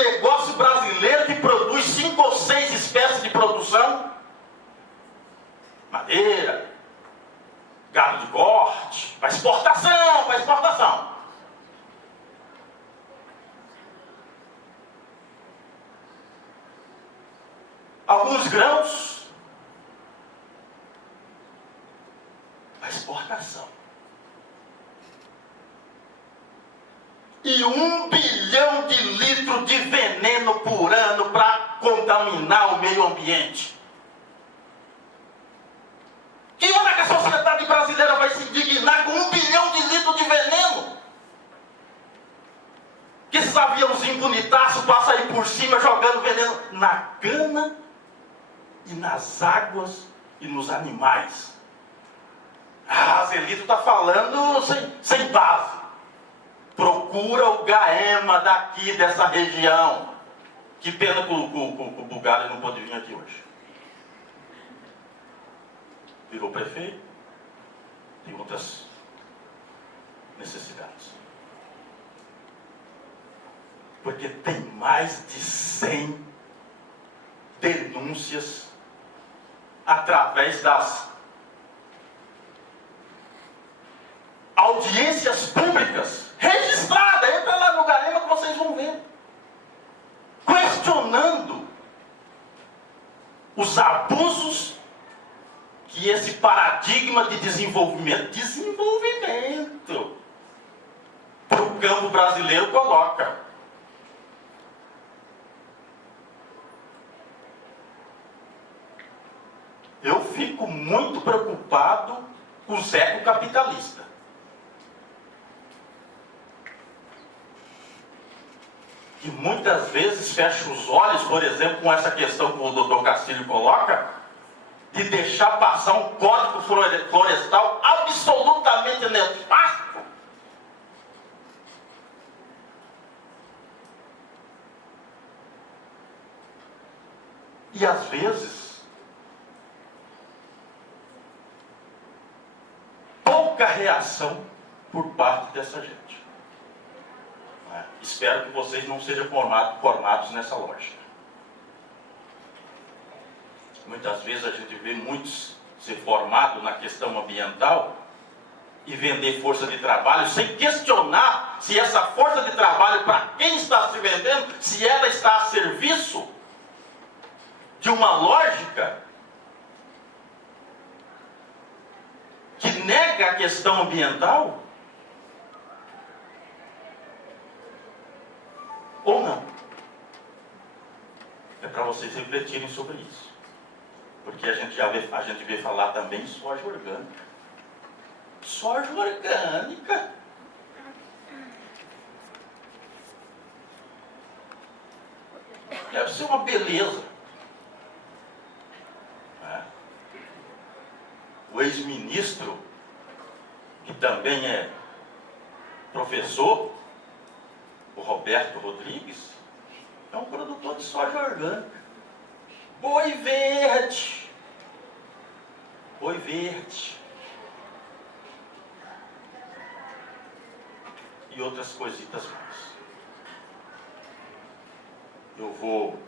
agronegócio brasileiro que produz 5 ou 6 espécies de produção? Madeira, gado de corte, para exportação, para exportação. Alguns grãos para exportação. E 1 bilhão de litros de veneno por ano para contaminar o meio ambiente. Que hora que a sociedade brasileira vai se indignar com 1 bilhão de litros de veneno? Que esses aviãozinhos bonitaços passam aí por cima jogando veneno na cana e nas águas e nos animais. Ah, Zelito está falando sem base. Procura o Gaema daqui, dessa região. Que pena que o Bugalho não pôde vir aqui hoje. Virou prefeito. Tem outras necessidades. Porque tem mais de 100 denúncias através das audiências públicas registradas. Entra lá no Gaema que vocês vão ver. Questionando os abusos que esse paradigma de desenvolvimento para o campo brasileiro coloca. Eu fico muito preocupado com o Zé capitalista. Que muitas vezes fecha os olhos, por exemplo, com essa questão que o doutor Castilho coloca, de deixar passar um código florestal absolutamente nefasto. E às vezes, pouca reação por parte dessa gente. Espero que vocês não sejam formados nessa lógica. Muitas vezes a gente vê muitos ser formados na questão ambiental e vender força de trabalho sem questionar se essa força de trabalho, para quem está se vendendo, se ela está a serviço de uma lógica que nega a questão ambiental ou não. É para vocês refletirem sobre isso. Porque a gente vê falar também soja orgânica. Soja orgânica. Deve ser uma beleza. O ex-ministro, que também é professor, o Roberto Rodrigues, é um produtor de soja orgânica. Boi verde. Boi verde. E outras coisitas mais. Eu vou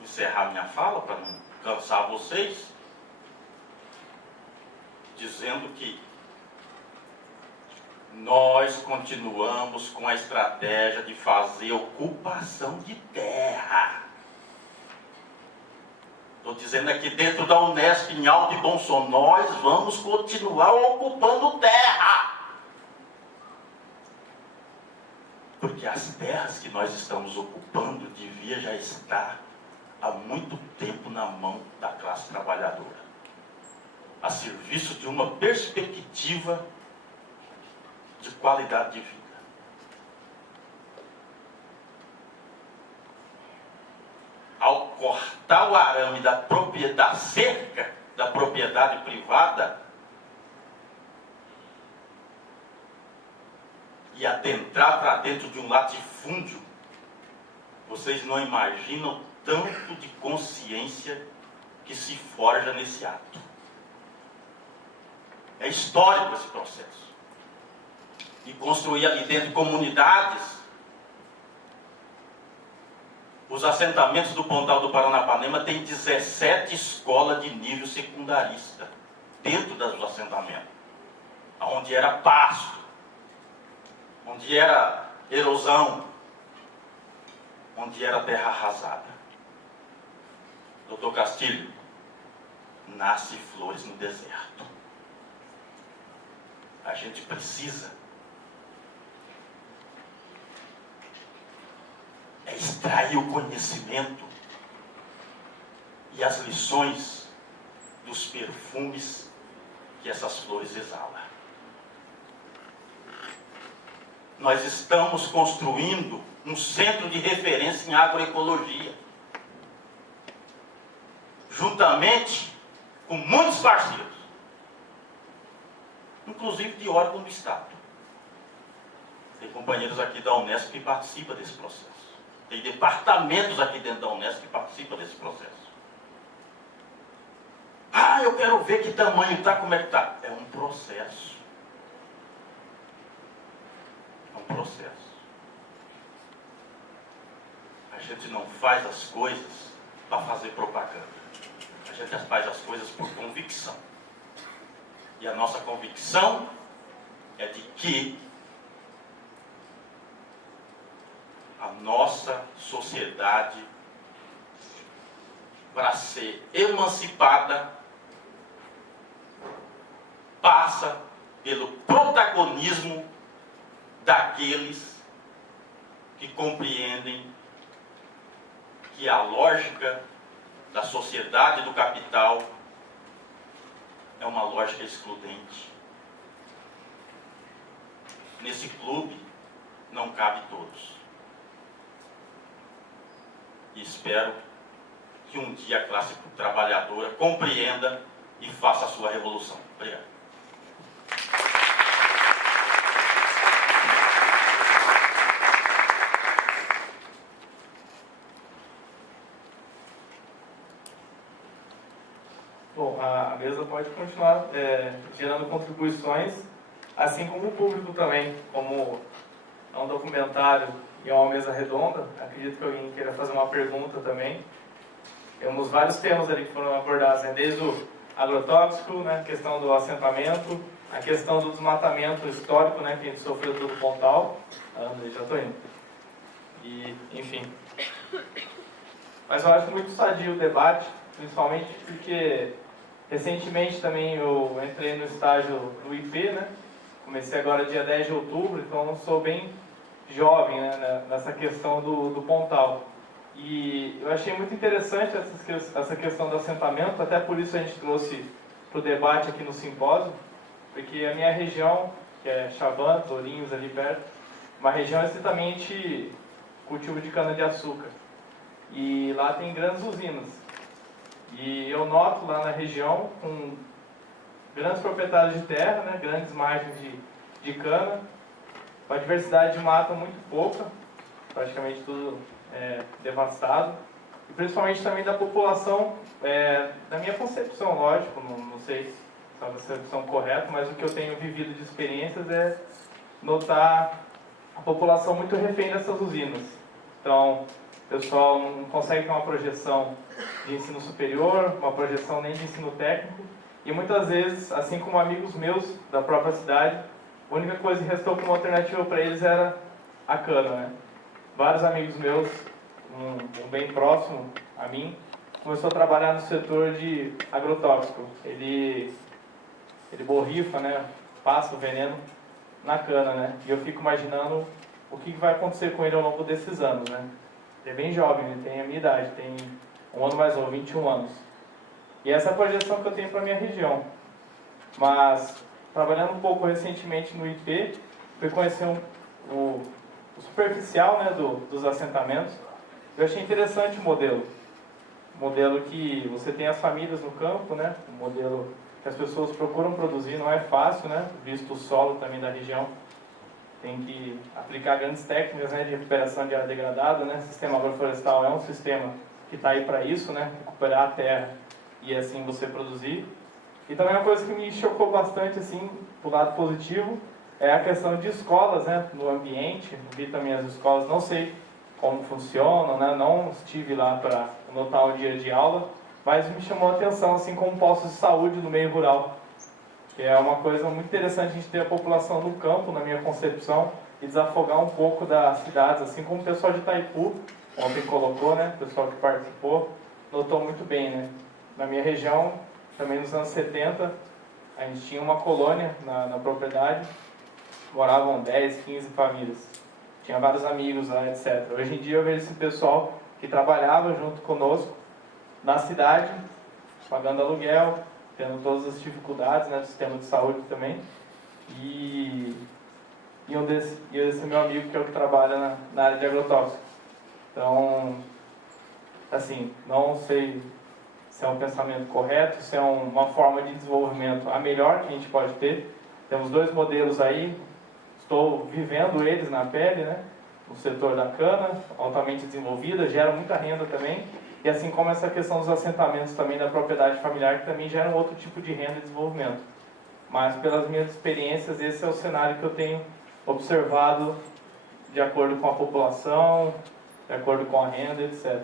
encerrar minha fala para não cansar vocês, dizendo que nós continuamos com a estratégia de fazer ocupação de terra. Estou dizendo aqui dentro da Unesp, em Alto e Bom Som, nós vamos continuar ocupando terra. Porque as terras que nós estamos ocupando devia já estar há muito tempo na mão da classe trabalhadora, a serviço de uma perspectiva de qualidade de vida. Ao cortar o arame da cerca da propriedade privada e adentrar para dentro de um latifúndio, vocês não imaginam tanto de consciência que se forja nesse ato. É histórico esse processo. E construir ali dentro comunidades Os assentamentos do Pontal do Paranapanema têm 17 escolas de nível secundarista dentro dos assentamentos, onde era pasto, onde era erosão, onde era terra arrasada. Doutor Castilho, nasce flores no deserto. A gente precisa extrair o conhecimento e as lições dos perfumes que essas flores exalam. Nós estamos construindo um centro de referência em agroecologia, juntamente com muitos parceiros, inclusive de órgão do Estado. Tem companheiros aqui da Unesp que participam desse processo. Tem departamentos aqui dentro da Unesp que participam desse processo. Ah, eu quero ver que tamanho está, como é que está. É um processo. É um processo. A gente não faz as coisas para fazer propaganda. A gente faz as coisas por convicção. E a nossa convicção é de que a nossa sociedade, para ser emancipada, passa pelo protagonismo daqueles que compreendem que a lógica da sociedade do capital é uma lógica excludente. Nesse clube não cabe todos. E espero que um dia a classe trabalhadora compreenda e faça a sua revolução. Obrigado. Bom, a mesa pode continuar gerando contribuições, assim como o público também, como é um documentário e é uma mesa redonda, acredito que alguém queira fazer uma pergunta também. Temos vários temas ali que foram abordados, né? Desde o agrotóxico, né? A questão do assentamento, a questão do desmatamento histórico, né? Que a gente sofreu todo o Pontal. Já estou indo. E, enfim. Mas eu acho muito sadio o debate, principalmente porque recentemente também eu entrei no estágio do IP, né? Comecei agora dia 10 de outubro, então eu sou bem jovem, né, nessa questão do Pontal. E eu achei muito interessante essa questão do assentamento, até por isso a gente trouxe para o debate aqui no simpósio, porque a minha região, que é Chavantes, Ourinhos, ali perto, uma região estritamente cultivo de cana-de-açúcar. E lá tem grandes usinas. E eu noto lá na região, com grandes proprietários de terra, né, grandes margens de cana, com a diversidade de mata muito pouca, praticamente tudo devastado, e principalmente também da população, da minha concepção, lógico, não sei se é a concepção correta, mas o que eu tenho vivido de experiências é notar a população muito refém dessas usinas. Então, o pessoal não consegue ter uma projeção de ensino superior, uma projeção nem de ensino técnico, e muitas vezes, assim como amigos meus da própria cidade, a única coisa que restou como alternativa para eles era a cana, né? Vários amigos meus, um bem próximo a mim, começou a trabalhar no setor de agrotóxico. Ele borrifa, né? Passa o veneno na cana, né? E eu fico imaginando o que vai acontecer com ele ao longo desses anos, né? Ele é bem jovem, ele tem a minha idade, tem um ano mais novo, 21 anos. E essa é a projeção que eu tenho para a minha região. Mas, trabalhando um pouco recentemente no IP, fui conhecer o superficial, né, dos assentamentos. Eu achei interessante o modelo. O modelo que você tem as famílias no campo, né? O modelo que as pessoas procuram produzir, não é fácil, né? Visto o solo também da região. Tem que aplicar grandes técnicas, né, de recuperação de área degradada, né? O sistema agroflorestal é um sistema que está aí para isso, né? Recuperar a terra e assim você produzir. E também uma coisa que me chocou bastante, assim, do lado positivo, é a questão de escolas, né, no ambiente. Vi também as escolas, não sei como funcionam, né? Não estive lá para notar o dia de aula, mas me chamou a atenção, assim como postos de saúde no meio rural, que é uma coisa muito interessante a gente ter a população no campo, na minha concepção, e desafogar um pouco das cidades, assim como o pessoal de Itaipu ontem colocou, né? O pessoal que participou notou muito bem, né? Na minha região, também nos anos 70, a gente tinha uma colônia na propriedade, moravam 10, 15 famílias. Tinha vários amigos lá, etc. Hoje em dia eu vejo esse pessoal que trabalhava junto conosco na cidade, pagando aluguel, tendo todas as dificuldades, né, do sistema de saúde também. E esse meu amigo que é o que trabalha na área de agrotóxico. Então, assim, não sei se é um pensamento correto, se é uma forma de desenvolvimento a melhor que a gente pode ter. Temos 2 modelos aí, estou vivendo eles na pele, né? No setor da cana, altamente desenvolvida, gera muita renda também, e assim como essa questão dos assentamentos também da propriedade familiar, que também gera um outro tipo de renda e desenvolvimento. Mas pelas minhas experiências, esse é o cenário que eu tenho observado de acordo com a população, de acordo com a renda, etc.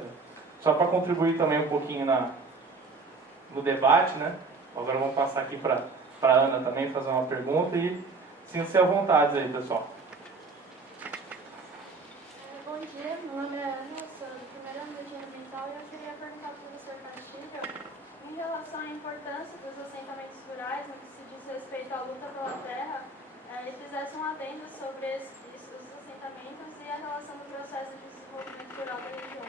Só para contribuir também um pouquinho no debate, né? Agora vamos passar aqui para a Ana também fazer uma pergunta e sinta-se à vontade aí, pessoal. Bom dia, meu nome é Ana, eu sou do primeiro ano de Engenharia Ambiental e eu queria perguntar para o professor Castilho em relação à importância dos assentamentos rurais no que se diz respeito à luta pela terra, ele fizesse um adendo sobre os assentamentos e a relação do processo de desenvolvimento rural da região.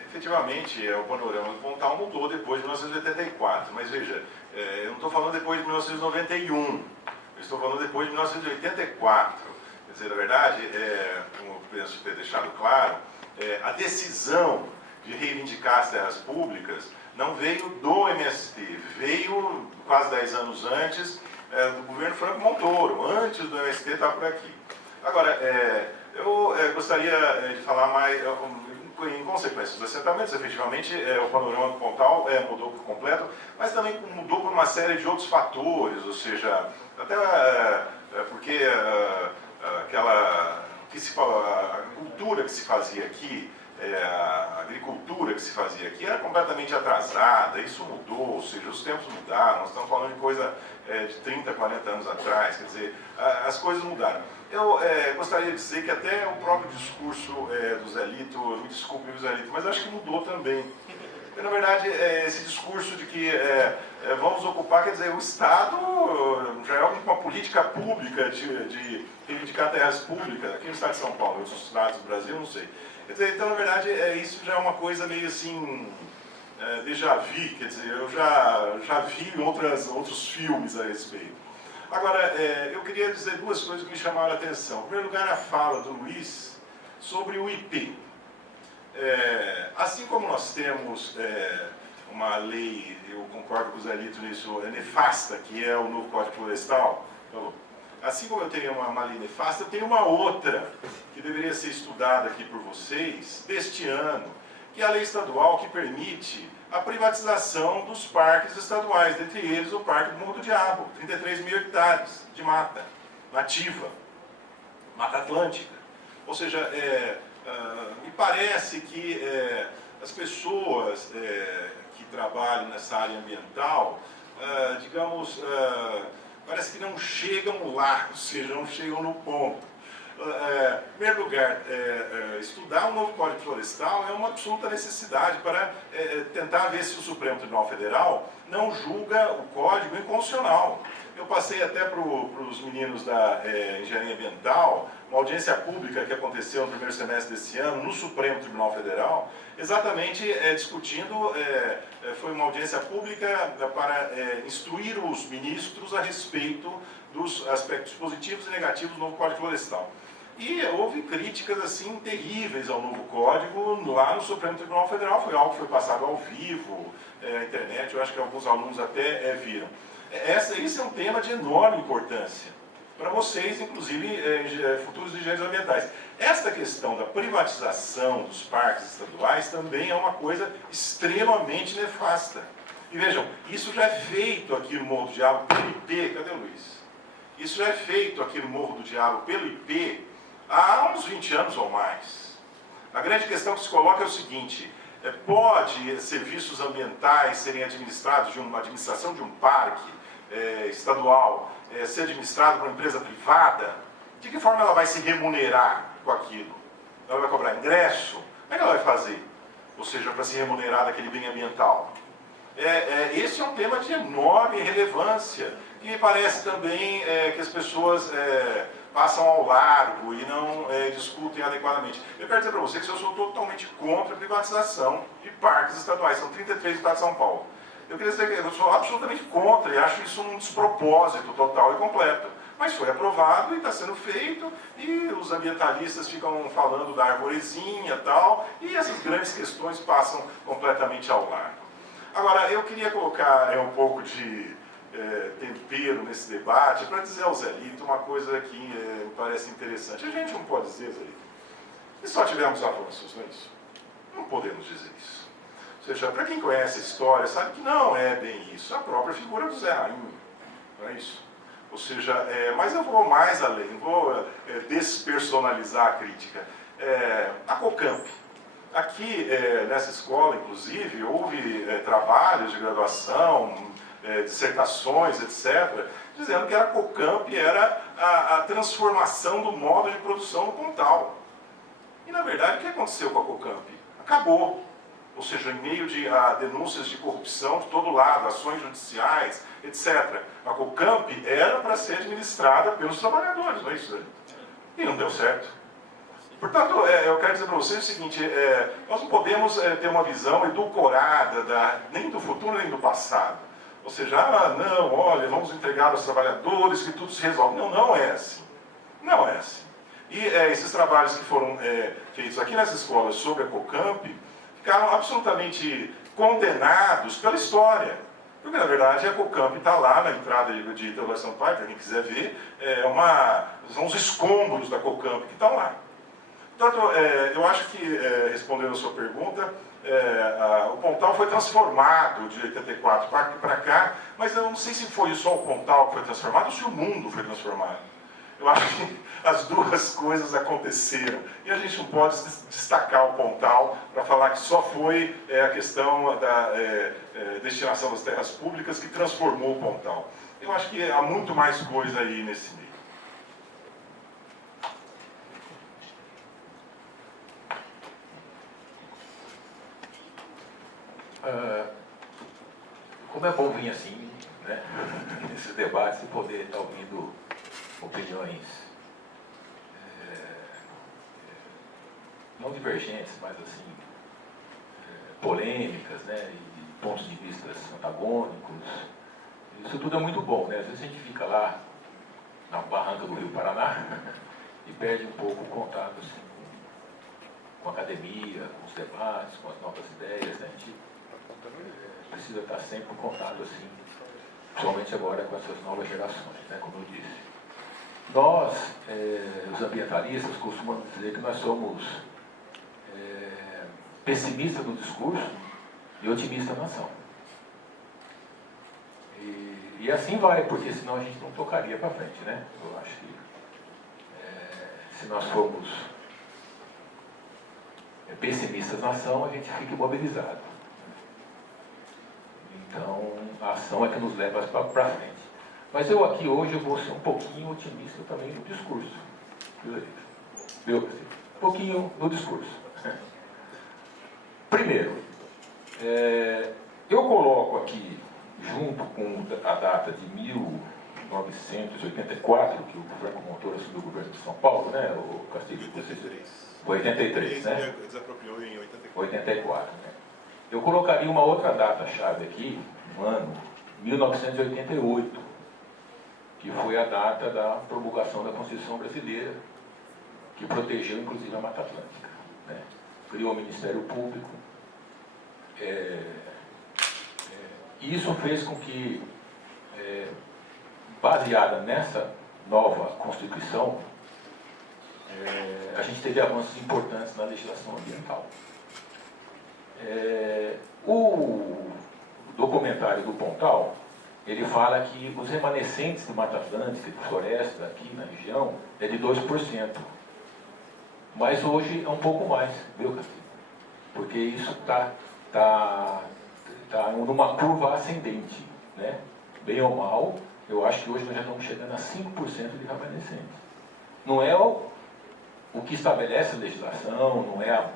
Efetivamente, o panorama do Pontal mudou depois de 1984, mas veja, eu não estou falando depois de 1991, eu estou falando depois de 1984. Quer dizer, na verdade, como eu penso ter deixado claro, a decisão de reivindicar as terras públicas não veio do MST, veio quase 10 anos antes do governo Franco Montoro, antes do MST estar por aqui. Agora, eu gostaria de falar mais, em consequência dos assentamentos, efetivamente, o panorama do Pontal mudou por completo, mas também mudou por uma série de outros fatores, ou seja, até porque a cultura que se fazia aqui, a agricultura que se fazia aqui era completamente atrasada, isso mudou, ou seja, os tempos mudaram, nós estamos falando de coisa de 30, 40 anos atrás, quer dizer, as coisas mudaram. Eu gostaria de dizer que até o próprio discurso do Zé Lito, me desculpe o Zé Lito, mas acho que mudou também. Porque, na verdade, esse discurso de que vamos ocupar, quer dizer, o Estado já é uma política pública de reivindicar terras públicas, aqui no estado de São Paulo, outros estados do Brasil, não sei. Quer dizer, então, na verdade, isso já é uma coisa meio assim, déjà vu, quer dizer, eu já vi outros filmes a respeito. Agora, eu queria dizer 2 coisas que me chamaram a atenção. Em primeiro lugar, a fala do Luiz sobre o IP. Assim como nós temos uma lei, eu concordo com o Zé Lito nisso, nefasta, que é o novo Código Florestal, então, assim como eu tenho uma lei nefasta, eu tenho uma outra que deveria ser estudada aqui por vocês, deste ano, que é a lei estadual que permite a privatização dos parques estaduais, dentre eles o Parque do Morro do Diabo, 33 mil hectares de mata nativa, Mata Atlântica. Ou seja, me parece que as pessoas que trabalham nessa área ambiental, digamos, parece que não chegam lá, ou seja, não chegam no ponto. Em primeiro lugar, estudar o novo Código Florestal é uma absoluta necessidade para tentar ver se o Supremo Tribunal Federal não julga o Código inconstitucional. Eu passei até para os meninos da Engenharia Ambiental uma audiência pública que aconteceu no primeiro semestre desse ano no Supremo Tribunal Federal, exatamente discutindo, foi uma audiência pública para instruir os ministros a respeito dos aspectos positivos e negativos do novo Código Florestal. E houve críticas assim terríveis ao novo código lá no Supremo Tribunal Federal, foi algo que foi passado ao vivo, na internet, eu acho que alguns alunos até viram. Isso é um tema de enorme importância para vocês, inclusive futuros engenheiros ambientais. Esta questão da privatização dos parques estaduais também é uma coisa extremamente nefasta. E vejam, isso já é feito aqui no Morro do Diabo, pelo IP, cadê o Luiz? Isso já é feito aqui no Morro do Diabo pelo IP há uns 20 anos ou mais. A grande questão que se coloca é o seguinte: pode serviços ambientais serem administrados de uma administração de um parque estadual ser administrado por uma empresa privada? De que forma ela vai se remunerar com aquilo? Ela vai cobrar ingresso? Como é que ela vai fazer? Ou seja, para se remunerar daquele bem ambiental. Esse é um tema de enorme relevância, que me parece também que as pessoas passam ao largo e não discutem adequadamente. Eu quero dizer para você que eu sou totalmente contra a privatização de parques estaduais, são 33 no estado de São Paulo. Eu queria dizer que eu sou absolutamente contra e acho isso um despropósito total e completo. Mas foi aprovado e está sendo feito, e os ambientalistas ficam falando da arvorezinha e tal, e essas grandes questões passam completamente ao largo. Agora, eu queria colocar um pouco de tempero nesse debate para dizer ao Zé Lito uma coisa que me parece interessante. A gente não pode dizer, Zé Lito, que só tivemos avanços, não é isso? Não podemos dizer isso. Ou seja, para quem conhece a história, sabe que não é bem isso. A própria figura do Zé Rainho, não é isso? Ou seja, mas eu vou mais além, vou despersonalizar a crítica. A COCAMP. Aqui, nessa escola, inclusive, houve trabalhos de graduação, dissertações, etc., dizendo que a COCAMP era a transformação do modo de produção no Pontal. E, na verdade, o que aconteceu com a COCAMP? Acabou. Ou seja, em meio de denúncias de corrupção de todo lado, ações judiciais, etc. A COCAMP era para ser administrada pelos trabalhadores, não é isso? E não deu certo. Portanto, eu quero dizer para vocês o seguinte: nós não podemos ter uma visão edulcorada nem do futuro nem do passado. Ou seja, não, olha, vamos entregar aos trabalhadores que tudo se resolve. Não, não é assim. Não é assim. E esses trabalhos que foram feitos aqui nessa escola sobre a COCAMP ficaram absolutamente condenados pela história. Porque, na verdade, a COCAMP está lá na entrada de interrogação do pai, para quem quiser ver, são os escombros da COCAMP que estão lá. Portanto, eu acho que, respondendo a sua pergunta, o Pontal foi transformado de 84 para cá, mas eu não sei se foi só o Pontal que foi transformado ou se o mundo foi transformado. Eu acho que as duas coisas aconteceram. E a gente não pode destacar o Pontal para falar que só foi a questão da destinação das terras públicas que transformou o Pontal. Eu acho que há muito mais coisa aí nesse meio. Como é bom vir assim, né, nesses debates e poder estar ouvindo opiniões não divergentes, mas assim, polêmicas, né, e pontos de vista antagônicos. Isso tudo é muito bom, né? Às vezes a gente fica lá na barranca do Rio Paraná e perde um pouco o contato assim, com a academia, com os debates, com as novas ideias, né? A gente precisa estar sempre em contato assim, principalmente agora com essas novas gerações, né, como eu disse. Nós, os ambientalistas, costumamos dizer que nós somos pessimistas no discurso e otimistas na ação. E assim vai, porque senão a gente não tocaria para frente, né? Eu acho que se nós formos pessimistas na ação, a gente fica imobilizado. Então, a ação é que nos leva para frente. Mas eu aqui hoje eu vou ser um pouquinho otimista também no discurso. Viu? Um pouquinho no discurso. Primeiro, eu coloco aqui, junto com a data de 1984, que o Franco Montoro assumiu o governo de São Paulo, né, o Castilho? 83, né? Desapropriou em 84. 84, né? Eu colocaria uma outra data-chave aqui, no ano 1988, que foi a data da promulgação da Constituição Brasileira, que protegeu inclusive a Mata Atlântica, né? Criou o Ministério Público. Isso fez com que, baseada nessa nova Constituição, a gente teve avanços importantes na legislação ambiental. O documentário do Pontal ele fala que os remanescentes de Mata Atlântica, de floresta aqui na região, é de 2%. Mas hoje é um pouco mais, viu, Castilho? Porque isso está numa curva ascendente, né? Bem ou mal, eu acho que hoje nós já estamos chegando a 5% de remanescentes. Não é o que estabelece a legislação, não é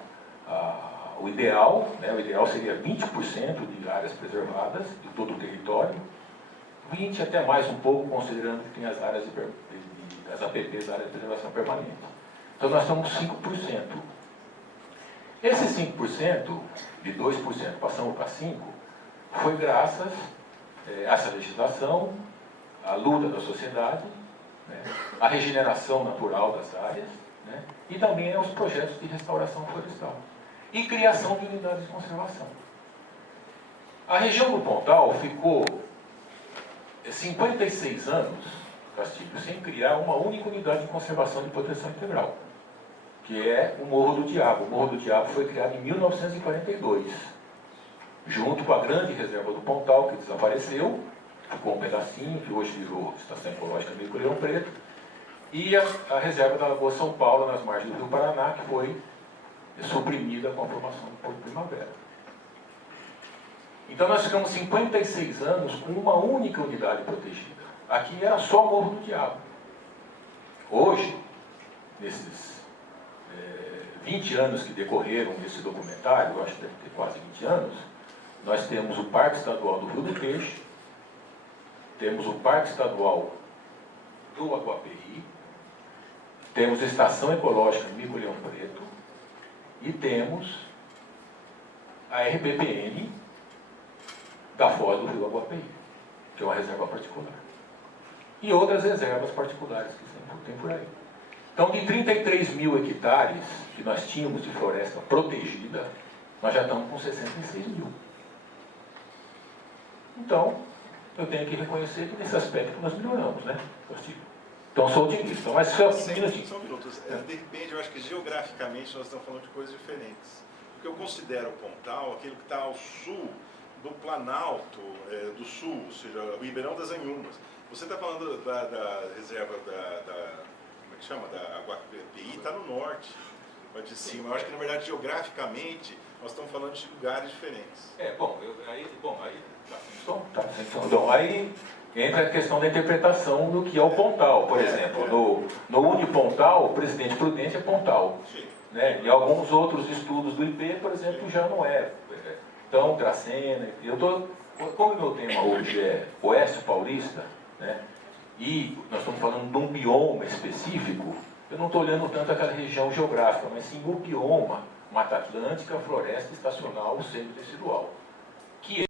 o ideal, né? O ideal seria 20% de áreas preservadas de todo o território, 20% até mais um pouco, considerando que tem as áreas as APPs, áreas de preservação permanente. Então nós estamos 5%. Esse 5%, de 2% passamos para 5%, foi graças a essa legislação, à luta da sociedade, né, à regeneração natural das áreas, né, e também aos projetos de restauração florestal e criação de unidades de conservação. A região do Pontal ficou 56 anos, Castilho, sem criar uma única unidade de conservação de proteção integral, que é o Morro do Diabo. O Morro do Diabo foi criado em 1942, junto com a grande reserva do Pontal, que desapareceu, ficou um pedacinho, que hoje virou Estação Ecológica Mico Leão Preto, e a reserva da Lagoa São Paulo, nas margens do Rio Paraná, que foi suprimida com a formação do Porto Primavera. Então nós ficamos 56 anos com uma única unidade protegida. Aqui era só Morro do Diabo. Hoje, nesses 20 anos que decorreram desse documentário, eu acho que deve ter quase 20 anos, nós temos o Parque Estadual do Rio do Peixe, temos o Parque Estadual do Aguapeí, temos a Estação Ecológica Mico Leão Preto e temos a RPPN da Foz do Rio Aguapeí, que é uma reserva particular. E outras reservas particulares que tem por aí. Então, de 33 mil hectares que nós tínhamos de floresta protegida, nós já estamos com 66 mil. Então, eu tenho que reconhecer que nesse aspecto nós melhoramos, né, Castilho? Então, sou otimista. Mas só um minutinho. Só um minuto. De repente, eu acho que geograficamente nós estamos falando de coisas diferentes. Porque eu considero o Pontal aquele que está ao sul do Planalto do Sul, ou seja, o Ribeirão das Anhumas. Você está falando da reserva como é que chama? Da Aguapeí, está no norte, vai de cima. Eu acho que, na verdade, geograficamente, nós estamos falando de lugares diferentes. Aí entra a questão da interpretação do que é o Pontal. Por exemplo, no Unipontal, o Presidente Prudente é Pontal. Né? E alguns outros estudos do IP, por exemplo, já não é. Então, Dracena, como o meu tema hoje é Oeste Paulista, né? E nós estamos falando de um bioma específico, eu não estou olhando tanto aquela região geográfica, mas sim o bioma, Mata Atlântica, floresta estacional, centro tecidual, que